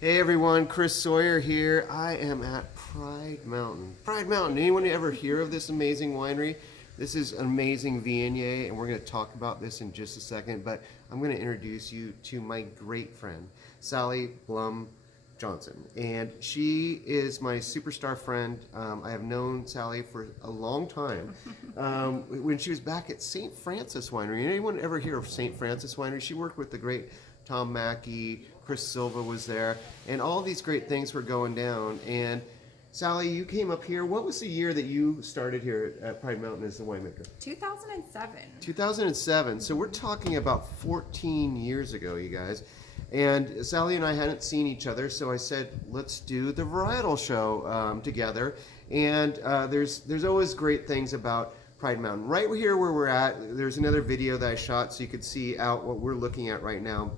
Hey everyone, Chris Sawyer here. I am at Pride Mountain. Pride Mountain, anyone ever hear of this amazing winery? This is an amazing Viognier, and we're going to talk about this in just a second, but I'm going to introduce you to my great friend, Sally Blum Johnson. And she is my superstar friend. I have known Sally for a long time. When she was back at St. Francis Winery. Anyone ever hear of St. Francis Winery? She worked with the great Tom Mackey, Chris Silva was there, and all these great things were going down. And Sally, you came up here. What was the year that you started here at Pride Mountain as the winemaker? 2007. 2007. So we're talking about 14 years ago, you guys. And Sally and I hadn't seen each other, so I said, let's do the Varietal Show together. And there's always great things about Pride Mountain. Right here where we're at, there's another video that I shot so you could see out what we're looking at right now.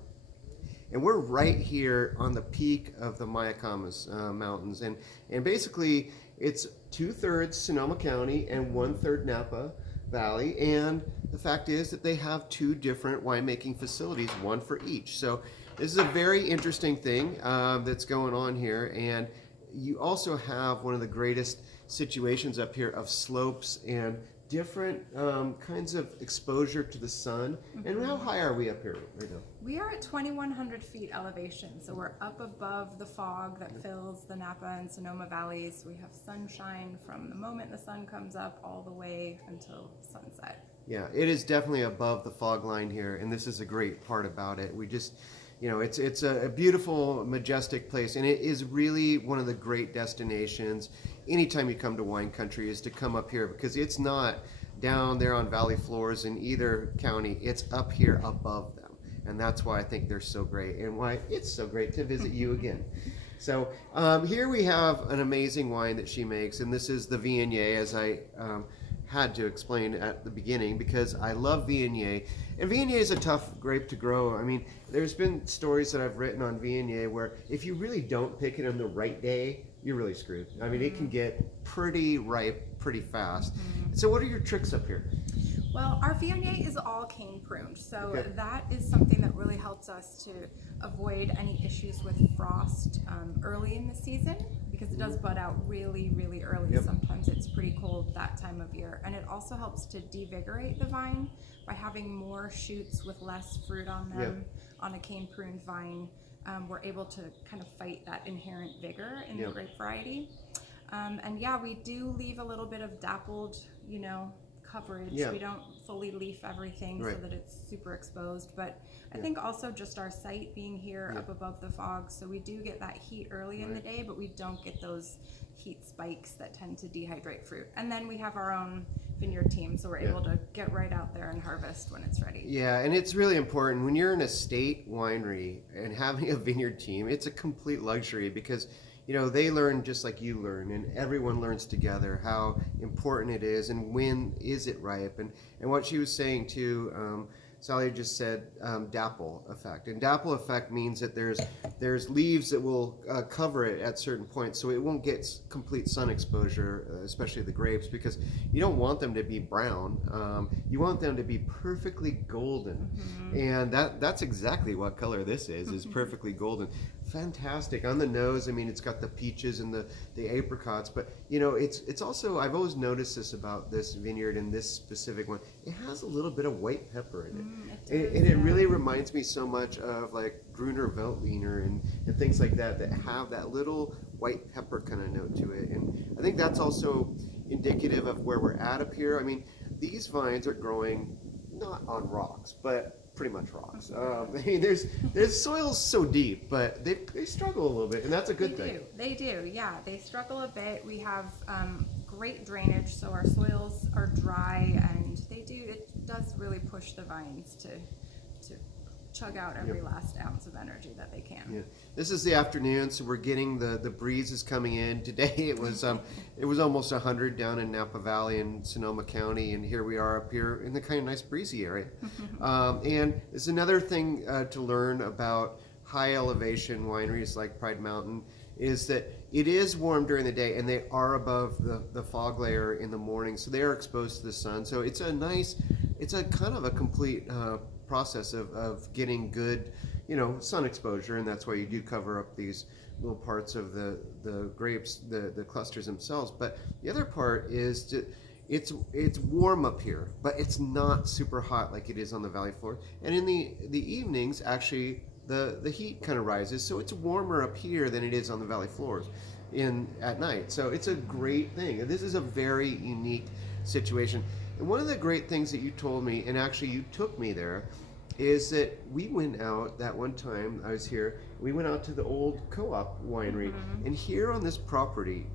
And we're right here on the peak of the Mayacamas Mountains. And basically, it's 2/3 Sonoma County and 1/3 Napa Valley. And the fact is that they have two different winemaking facilities, one for each. So this is a very interesting thing that's going on here. And you also have one of the greatest situations up here of slopes and different kinds of exposure to the sun. And how high are we up here right now? We are at 2,100 feet elevation, so we're up above the fog that fills the Napa and Sonoma valleys. We have sunshine from the moment the sun comes up all the way until sunset. Yeah, it is definitely above the fog line here, and this is a great part about it. We just, you know, it's a beautiful, majestic place, and it is really one of the great destinations anytime you come to wine country is to come up here, because it's not down there on valley floors in either county. It's up here above them, and that's why I think they're so great and why it's so great to visit you again. So here we have an amazing wine that she makes, and this is the Viognier, as I had to explain at the beginning, because I love Viognier. And Viognier is a tough grape to grow. I mean, there's been stories that I've written on Viognier where if you really don't pick it on the right day, you're really screwed. I mean, it can get pretty ripe pretty fast. So what are your tricks up here? Well, our Viognier is all cane pruned, so Okay. that is something that really helps us to avoid any issues with frost early in the season, because it does bud out really, really early. Yep. Sometimes it's pretty cold that time of year, and it also helps to devigorate the vine by having more shoots with less fruit on them. Yep. On a cane pruned vine, we're able to kind of fight that inherent vigor in Yep. the grape variety. And yeah, we do leave a little bit of dappled, coverage. Yeah. We don't fully leaf everything Right. so that it's super exposed, but I think also just our site being here up above the fog, so we do get that heat early in the day, but we don't get those heat spikes that tend to dehydrate fruit. And then we have our own vineyard team, so we're able to get right out there and harvest when it's ready. Yeah, and it's really important when you're in a state winery and having a vineyard team. It's a complete luxury because, you know, they learn just like you learn, and everyone learns together how important it is and when is it ripe. And what she was saying too, Sally just said dapple effect, and dapple effect means that there's leaves that will cover it at certain points, so it won't get complete sun exposure, especially the grapes, because you don't want them to be brown. You want them to be perfectly golden, and that's exactly what color this is perfectly golden. Fantastic on the nose. I mean, it's got the peaches and the apricots, but you know, it's also, I've always noticed this about this vineyard and this specific one. It has a little bit of white pepper in it. And it really reminds me so much of like Gruner Veltliner and things like that have that little white pepper kind of note to it. And I think that's also indicative of where we're at up here. I mean, these vines are growing not on rocks, but pretty much rocks. I mean, there's soil's so deep, but they struggle a little bit, and that's a good thing. They do, yeah. They struggle a bit. We have great drainage, so our soils are dry, and it does really push the vines to chug out every last ounce of energy that they can. Yeah. This is the afternoon, so we're getting the breezes coming in. Today it was almost 100 down in Napa Valley and Sonoma County, and here we are up here in the kind of nice breezy area. And there's another thing to learn about high elevation wineries like Pride Mountain is that it is warm during the day, and they are above the fog layer in the morning, so they are exposed to the sun. So it's a kind of a complete process of getting good, sun exposure, and that's why you do cover up these little parts of the grapes, the clusters themselves. But the other part is it's warm up here, but it's not super hot like it is on the valley floor. And in the evenings, actually, the heat kind of rises, so it's warmer up here than it is on the valley floors at night. So it's a great thing. This is a very unique situation. And one of the great things that you told me, and actually you took me there, is that we went out that one time I was here. We went out to the old co-op winery, and here on this property,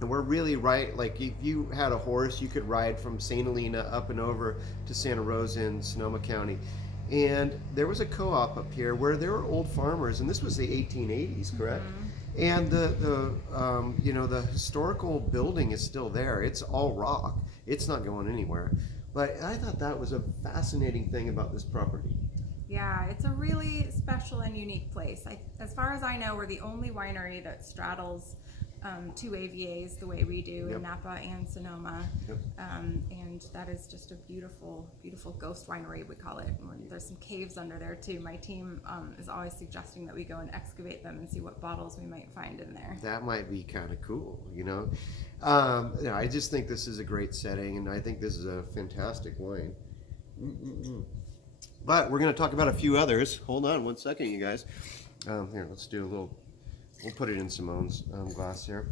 and we're really right, like if you had a horse, you could ride from St. Helena up and over to Santa Rosa in Sonoma County. And there was a co-op up here where there were old farmers, and this was the 1880s, correct? And the historical building is still there. It's all rock. It's not going anywhere. But I thought that was a fascinating thing about this property. Yeah, it's a really special and unique place. As far as I know, we're the only winery that straddles two AVAs the way we do in Napa and Sonoma. And that is just a beautiful, beautiful ghost winery, we call it. And there's some caves under there too. My team is always suggesting that we go and excavate them and see what bottles we might find in there. That might be kind of cool, I just think this is a great setting, and I think this is a fantastic wine. But we're going to talk about a few others. Hold on one second, you guys. Here, let's do a little. We'll put it in Simone's glass here.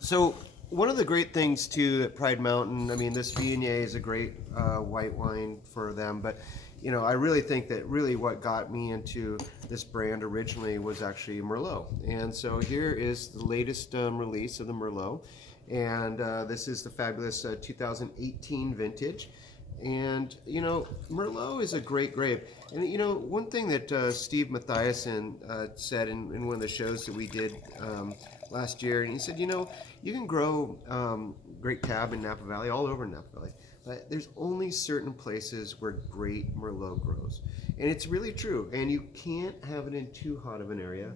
So one of the great things too at Pride Mountain, I mean, this Viognier is a great white wine for them, but I really think that really what got me into this brand originally was actually Merlot. And so here is the latest release of the Merlot, and this is the fabulous 2018 vintage. And Merlot is a great grape. And one thing that Steve Mathiasen said in one of the shows that we did last year, and he said, you can grow great Cab in Napa Valley, all over Napa Valley, but there's only certain places where great Merlot grows. And it's really true. And you can't have it in too hot of an area.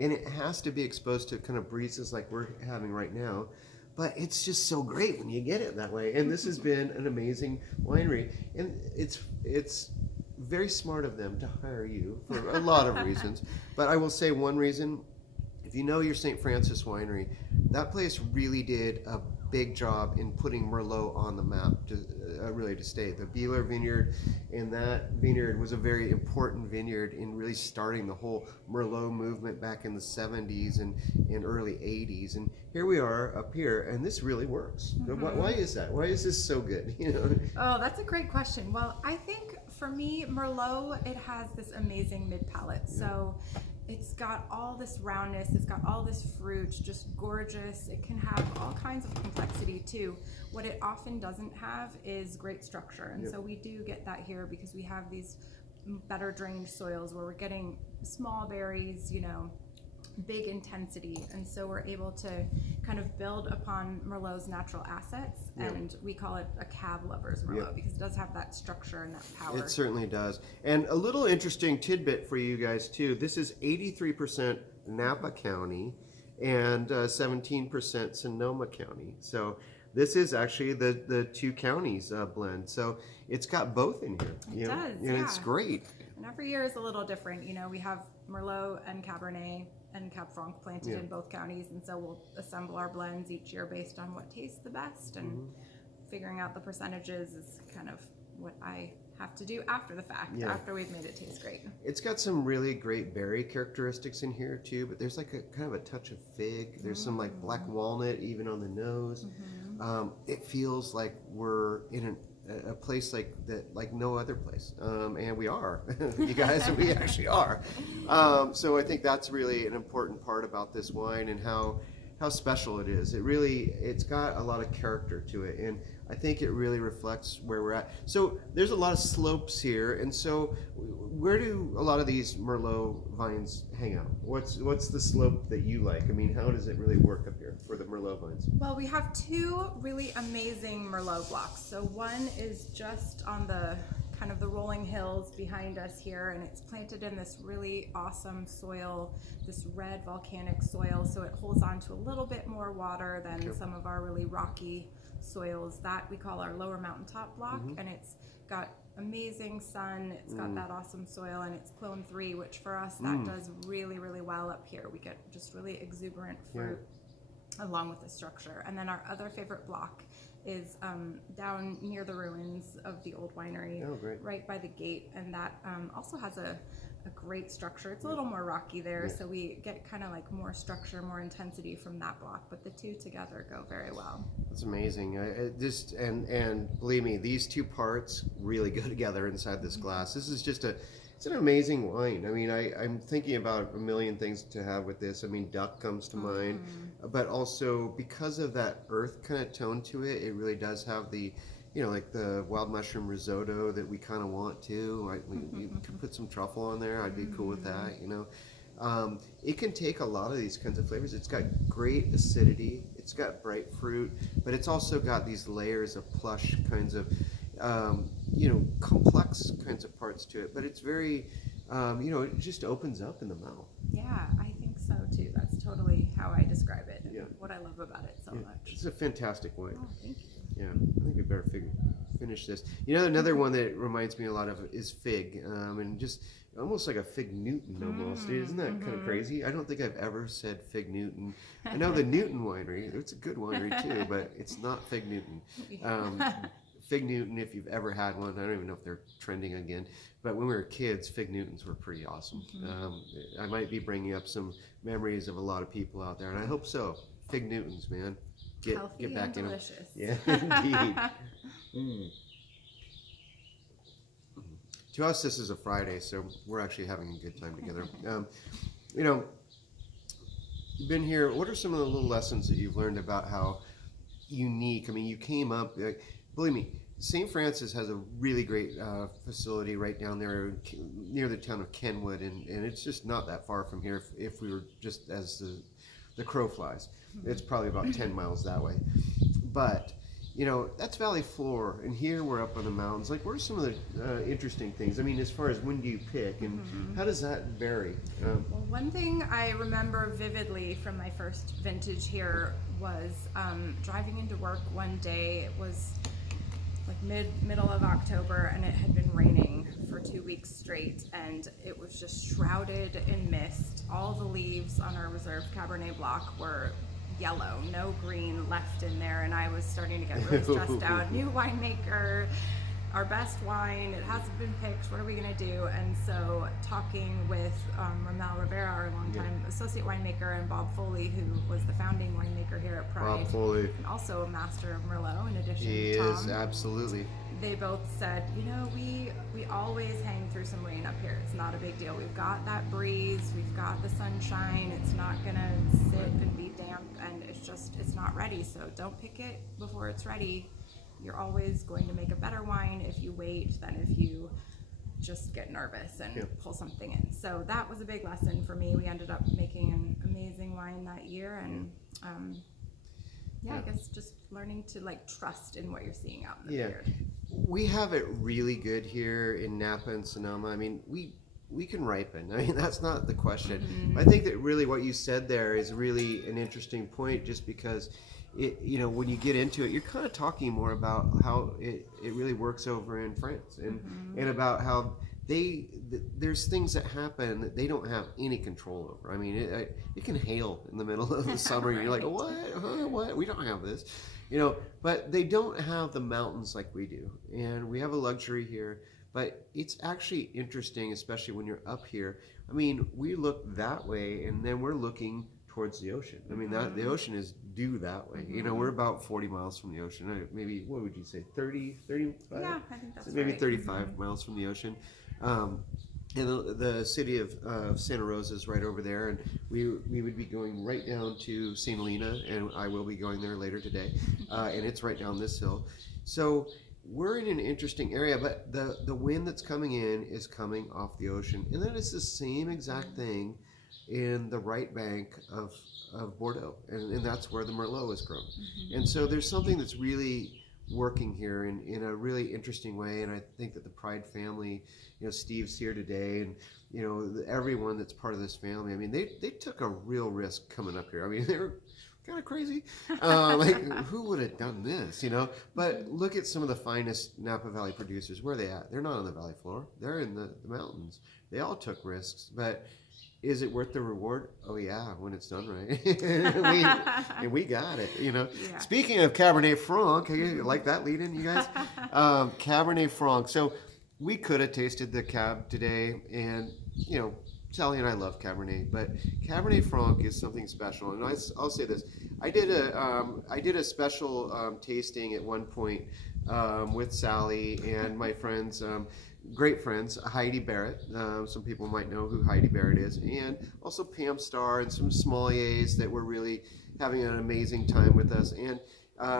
And it has to be exposed to kind of breezes like we're having right now. But it's just so great when you get it that way. And this has been an amazing winery. And it's very smart of them to hire you for a lot of reasons. But I will say one reason, if you know your St. Francis winery, that place really did a big job in putting Merlot on the map to stay. The Beeler Vineyard, and that vineyard was a very important vineyard in really starting the whole Merlot movement back in the 70s and early 80s. And here we are up here, and this really works. Why is that? Why is this so good? Oh, that's a great question. Well, I think for me, Merlot, it has this amazing mid-palate. So it's got all this roundness, it's got all this fruit, just gorgeous. It can have all kinds of complexity too. What it often doesn't have is great structure. And so we do get that here because we have these better drained soils where we're getting small berries, big intensity. And so we're able to kind of build upon Merlot's natural assets. And we call it a cab lover's Merlot because it does have that structure and that power. It certainly does. And a little interesting tidbit for you guys too. This is 83% Napa County and 17% Sonoma County. So this is actually the two counties blend. So it's got both in here. It does, and it's great. And every year is a little different. We have Merlot and Cabernet and Cab Franc planted in both counties, and so we'll assemble our blends each year based on what tastes the best, and figuring out the percentages is kind of what I have to do after the fact, after we've made it taste great. It's got some really great berry characteristics in here too, but there's like a kind of a touch of fig. There's some like black walnut even on the nose. It feels like we're in a place like that, like no other place, and we are, you guys. We actually are. So I think that's really an important part about this wine and how special it is. It's got a lot of character to it, and I think it really reflects where we're at. So there's a lot of slopes here, and so where do a lot of these Merlot vines hang out? What's the slope that you like? I mean, how does it really work up here for the Merlot vines? Well, we have two really amazing Merlot blocks. So one is just on the kind of the rolling hills behind us here, and it's planted in this really awesome soil, this red volcanic soil, so it holds on to a little bit more water than some of our really rocky soils that we call our lower mountaintop block. And it's got amazing sun. It's got that awesome soil, and it's clone 3, which for us that does really, really well up here. We get just really exuberant fruit along with the structure. And then our other favorite block is down near the ruins of the old winery, right by the gate, and that also has a great structure. It's a little more rocky there, so we get kind of like more structure, more intensity from that block, but the two together go very well. That's amazing. And believe me, these two parts really go together inside this glass. This is just it's an amazing wine. I mean, I'm thinking about a million things to have with this. I mean, duck comes to mind, but also because of that earth kind of tone to it, it really does have the, like the wild mushroom risotto that we kind of want to. You could put some truffle on there. I'd be cool with that, It can take a lot of these kinds of flavors. It's got great acidity. It's got bright fruit, but it's also got these layers of plush kinds of, complex kinds of parts to it. But it's very, it just opens up in the mouth. Yeah, I think so too. That's totally how I describe it. And what I love about it so much. It's a fantastic wine. Oh, thank you. Yeah, I think we better finish this. Another one that reminds me a lot of is fig, and just almost like a fig Newton almost. Isn't that kind of crazy? I don't think I've ever said fig Newton. I know the Newton winery, it's a good winery too, but it's not fig Newton. Fig Newton, if you've ever had one, I don't even know if they're trending again, but when we were kids, fig Newtons were pretty awesome. I might be bringing up some memories of a lot of people out there, and I hope so. Fig Newtons, man. Healthy get back and in delicious. Yeah, indeed. To us, this is a Friday, so we're actually having a good time together. You've been here. What are some of the little lessons that you've learned about how unique? I mean, you came up. Believe me, St. Francis has a really great facility right down there near the town of Kenwood, and it's just not that far from here. If we were just as the crow flies, it's probably about 10 miles that way. But that's Valley Floor, and here we're up on the mountains. Like, what are some of the interesting things? I mean, as far as when do you pick, and how does that vary? Well, one thing I remember vividly from my first vintage here was driving into work one day. It was like middle of October, and it had been raining for 2 weeks straight, and it was just shrouded in mist. All the leaves on our reserve Cabernet block were yellow, no green left in there, and I was starting to get really stressed out. New winemaker, our best wine, it hasn't been picked, what are we going to do? And so talking with Ramel Rivera, our longtime associate winemaker, and Bob Foley, who was the founding winemaker here at Pride, Bob Foley, and also a master of Merlot in addition he to Tom. is, absolutely. They both said, we always hang through some rain up here. It's not a big deal. We've got that breeze, we've got the sunshine. It's not gonna sit and be damp, and it's not ready. So don't pick it before it's ready. You're always going to make a better wine if you wait than if you just get nervous and pull something in. So that was a big lesson for me. We ended up making an amazing wine that year, and I guess just learning to trust in what you're seeing out in the vineyard. We have it really good here in Napa and Sonoma. I mean, we can ripen. I mean, that's not the question. I think that really what you said there is really an interesting point, just because when you get into it, you're kind of talking more about how it really works over in France, and about how there's things that happen that they don't have any control over. I mean, it can hail in the middle of the summer, and you're like, what? Huh? What? We don't have this, but they don't have the mountains like we do, and we have a luxury here. But it's actually interesting, especially when you're up here. I mean, we look that way, and then we're looking towards the ocean. I mean, the ocean is due that way. We're about 40 miles from the ocean. Maybe, what would you say, 35? Yeah, I think that's maybe right. 35 miles from the ocean. And the city of Santa Rosa is right over there, and we would be going right down to St. Helena, and I will be going there later today, and it's right down this hill. So we're in an interesting area, but the wind that's coming in is coming off the ocean, and then it's the same exact thing in the right bank of Bordeaux, and that's where the Merlot is grown. And so there's something that's really working here in a really interesting way, and I think that the Pride family, Steve's here today, and everyone that's part of this family, I mean, they took a real risk coming up here. I mean, they're kind of crazy. Like, who would have done this, you know? But look at some of the finest Napa Valley producers. Where are they at? They're not on the valley floor. They're in the mountains. They all took risks. But is it worth the reward? Oh, yeah, when it's done right. we got it, you know? Yeah. Speaking of Cabernet Franc, you like that lead in, you guys? Cabernet Franc. So we could have tasted the Cab today, and, you know, Sally and I love Cabernet, but Cabernet Franc is something special. And I'll say this: I did a special tasting at one point with Sally and my friends, great friends, Heidi Barrett. Some people might know who Heidi Barrett is, and also Pam Starr and some sommeliers that were really having an amazing time with us. And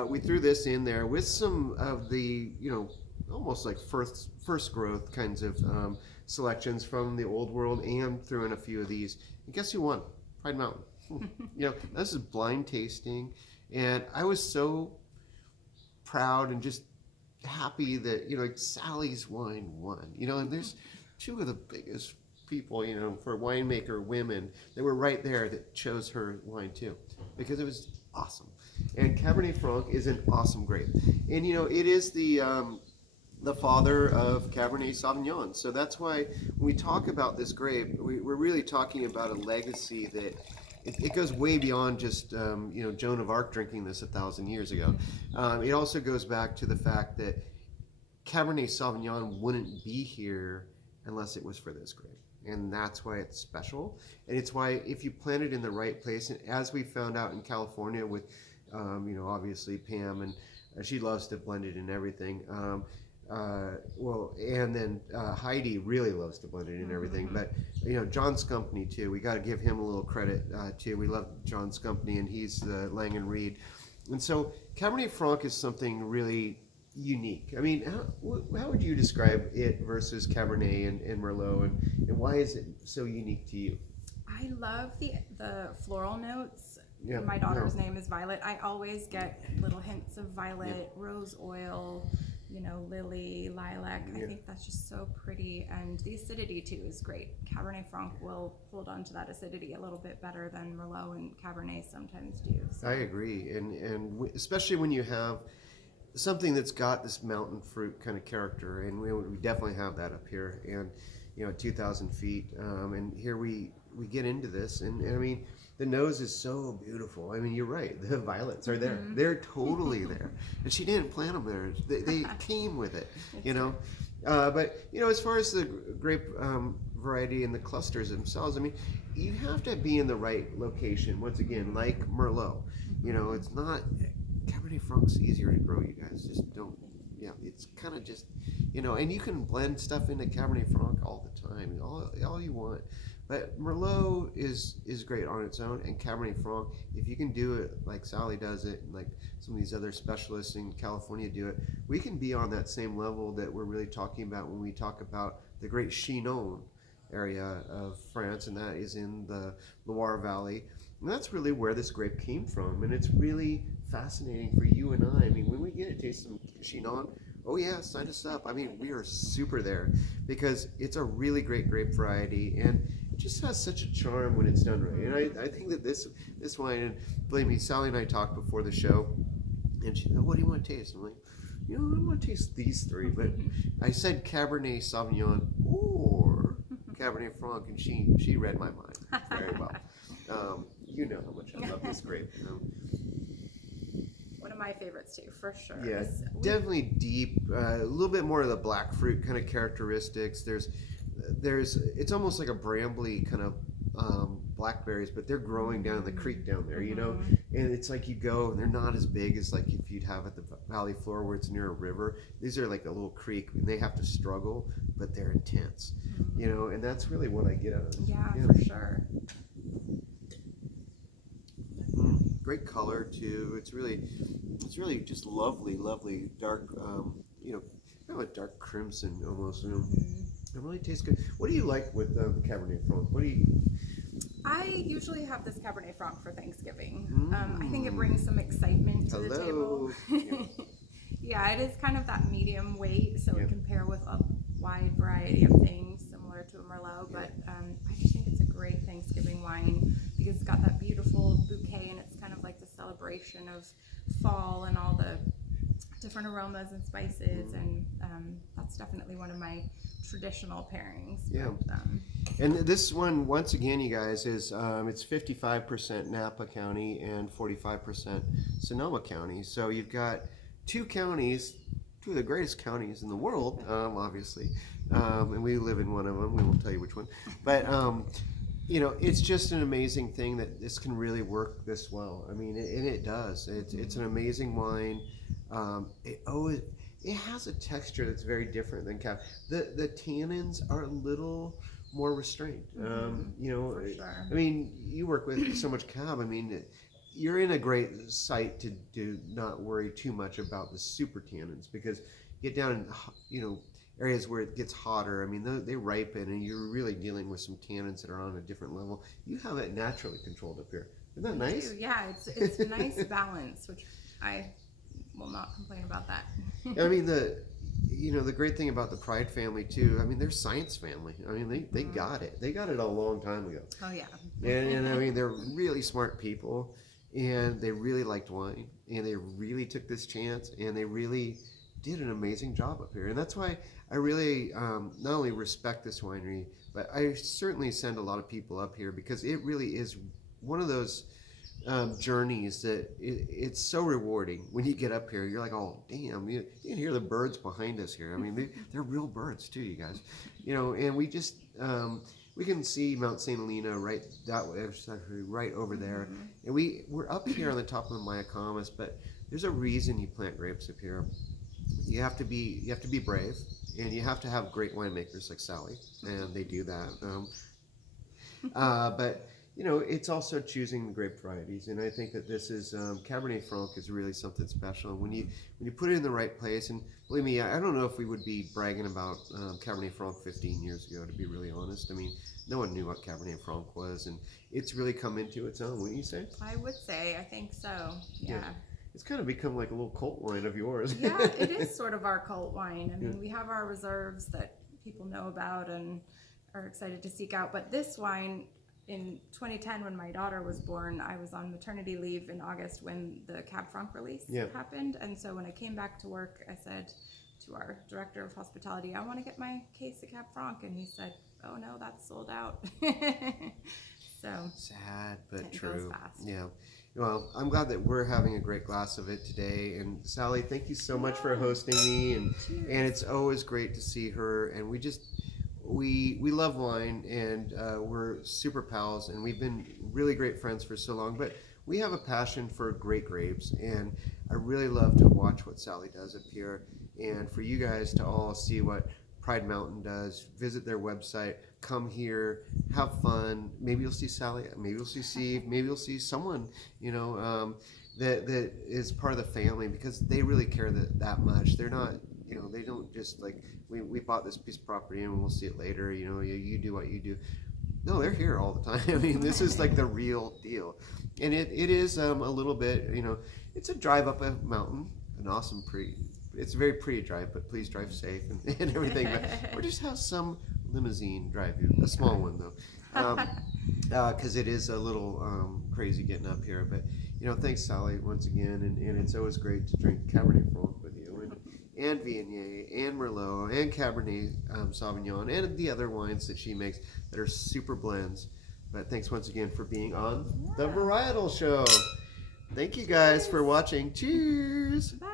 we threw this in there with some of the, you know, almost like first growth kinds of selections from the old world, and threw in a few of these. And guess who won? Pride Mountain. You know, this is blind tasting, and I was so proud and just happy that, you know, like Sally's wine won. You know, and there's two of the biggest people, you know, for winemaker women that were right there that chose her wine too, because it was awesome. And Cabernet Franc is an awesome grape, and you know, it is the father of Cabernet Sauvignon. So that's why when we talk about this grape, we're really talking about a legacy that it goes way beyond just you know, Joan of Arc drinking this 1,000 years ago. It also goes back to the fact that Cabernet Sauvignon wouldn't be here unless it was for this grape. And that's why it's special. And it's why if you plant it in the right place, and as we found out in California with, you know, obviously Pam, and she loves to blend it in everything. Well, and then Heidi really loves to blend it in everything. But, you know, John's company too. We got to give him a little credit too. We love John's company, and he's the Lang and Reed. And so Cabernet Franc is something really unique. I mean, how would you describe it versus Cabernet and Merlot, and why is it so unique to you? I love the floral notes. Yeah, my daughter's name is Violet. I always get little hints of violet, rose oil, you know, lily, lilac. I think that's just so pretty, and the acidity too is great. Cabernet Franc will hold on to that acidity a little bit better than Merlot and Cabernet sometimes do. So. I agree, and especially when you have something that's got this mountain fruit kind of character, and we definitely have that up here, and you know, 2,000 feet, and here we get into this, and I mean, the nose is so beautiful. I mean, you're right. The violets are there. They're totally there. And she didn't plant them there. They came with it, you know. But, you know, as far as the grape variety and the clusters themselves, I mean, you have to be in the right location. Once again, like Merlot. You know, it's not... Cabernet Franc's easier to grow, you guys. Just don't... Yeah, it's kind of just... You know, and you can blend stuff into Cabernet Franc all the time. All you want. But Merlot is great on its own, and Cabernet Franc, if you can do it like Sally does it, and like some of these other specialists in California do it, we can be on that same level that we're really talking about when we talk about the great Chinon area of France, and that is in the Loire Valley. And that's really where this grape came from, and it's really fascinating for you and I. I mean, when we get to taste some Chinon, oh yeah, sign us up. I mean, we are super there, because it's a really great grape variety, and it just has such a charm when it's done right. And I think that this wine, and believe me, Sally and I talked before the show, and she said, "What do you want to taste?" I'm like, you know, I want to taste these three, but I said Cabernet Sauvignon or Cabernet Franc, and she read my mind very well. You know how much I love this grape. You know? One of my favorites too, for sure. Yeah, definitely deep, a little bit more of the black fruit kind of characteristics. There's it's almost like a brambly kind of blackberries, but they're growing down the creek down there, you know, and it's like you go, and they're not as big as like if you'd have at the valley floor where it's near a river. These are like a little creek, and they have to struggle, but they're intense, you know, and that's really what I get out of it. Yeah, for sure. Great color too. It's really just lovely dark, you know, kind of a dark crimson almost. You know, it really tastes good. What do you like with the Cabernet Franc? I usually have this Cabernet Franc for Thanksgiving. I think it brings some excitement to the table. Yeah, it is kind of that medium weight, so it can pair with a wide variety of things, similar to a Merlot. But I just think it's a great Thanksgiving wine because it's got that beautiful bouquet, and it's kind of like the celebration of fall and all the different aromas and spices, and that's definitely one of my traditional pairings. Yeah. And this one, once again, you guys, is it's 55% Napa County and 45% Sonoma County. So you've got two counties, two of the greatest counties in the world, obviously, and we live in one of them. We won't tell you which one, but you know, it's just an amazing thing that this can really work this well. I mean, and it does. It's an amazing wine. It has a texture that's very different than Cab. The tannins are a little more restrained. You know, For sure. I mean, you work with so much Cab. I mean, you're in a great site to do not worry too much about the super tannins, because you get down in, you know, areas where it gets hotter. I mean, they ripen, and you're really dealing with some tannins that are on a different level. You have it naturally controlled up here. Isn't that nice? Yeah, it's a nice balance, which I will not complain about that. I mean, the great thing about the Pride family too, I mean, they're science family. I mean, they got it. They got it a long time ago. Oh yeah. And I mean, they're really smart people, and they really liked wine, and they really took this chance, and they really did an amazing job up here. And that's why I really not only respect this winery, but I certainly send a lot of people up here, because it really is one of those journeys that it's so rewarding. When you get up here, you're like, oh damn, you can hear the birds behind us here. I mean, they're real birds too, you guys, you know. And we just we can see Mount St. Helena right that way, right over there. And we're up here on the top of the Mayacamas, but there's a reason you plant grapes up here. You have to be brave, and you have to have great winemakers like Sally, and they do that. But you know, it's also choosing the grape varieties, and I think that this is Cabernet Franc is really something special. When you put it in the right place, and believe me, I don't know if we would be bragging about Cabernet Franc 15 years ago, to be really honest. I mean, no one knew what Cabernet Franc was, and it's really come into its own. Wouldn't you say? I would say, I think so. Yeah. It's kind of become like a little cult wine of yours. Yeah, it is sort of our cult wine. I mean, we have our reserves that people know about and are excited to seek out, but this wine, in 2010, when my daughter was born, I was on maternity leave in August when the Cab Franc release happened. And so when I came back to work, I said to our director of hospitality, I want to get my case of Cab Franc. And he said, oh no, that's sold out. So sad, but it true. goes fast. Yeah. Well, I'm glad that we're having a great glass of it today. And Sally, thank you so much for hosting me. And it's always great to see her. And we love wine, and we're super pals, and we've been really great friends for so long, but we have a passion for great grapes, and I really love to watch what Sally does up here, and for you guys to all see what Pride Mountain does. Visit their website, come here, have fun. Maybe you'll see Sally, maybe you'll see Steve, maybe you'll see someone, you know, that is part of the family, because they really care that much. They're not, you know, they don't just like, we bought this piece of property and we'll see it later, you know, you do what you do. No, they're here all the time. I mean, this is like the real deal. And it is a little bit, you know, it's a drive up a mountain, an awesome it's a very pretty drive, but please drive safe and everything. Or just have some limousine drive you, a small one though. Because it is a little crazy getting up here. But, you know, thanks Sally once again, and it's always great to drink Cabernet Franc with you. And Viognier, and Merlot, and Cabernet Sauvignon, and the other wines that she makes that are super blends. But thanks once again for being on the Varietal Show. Thank you guys for watching. Cheers! Bye.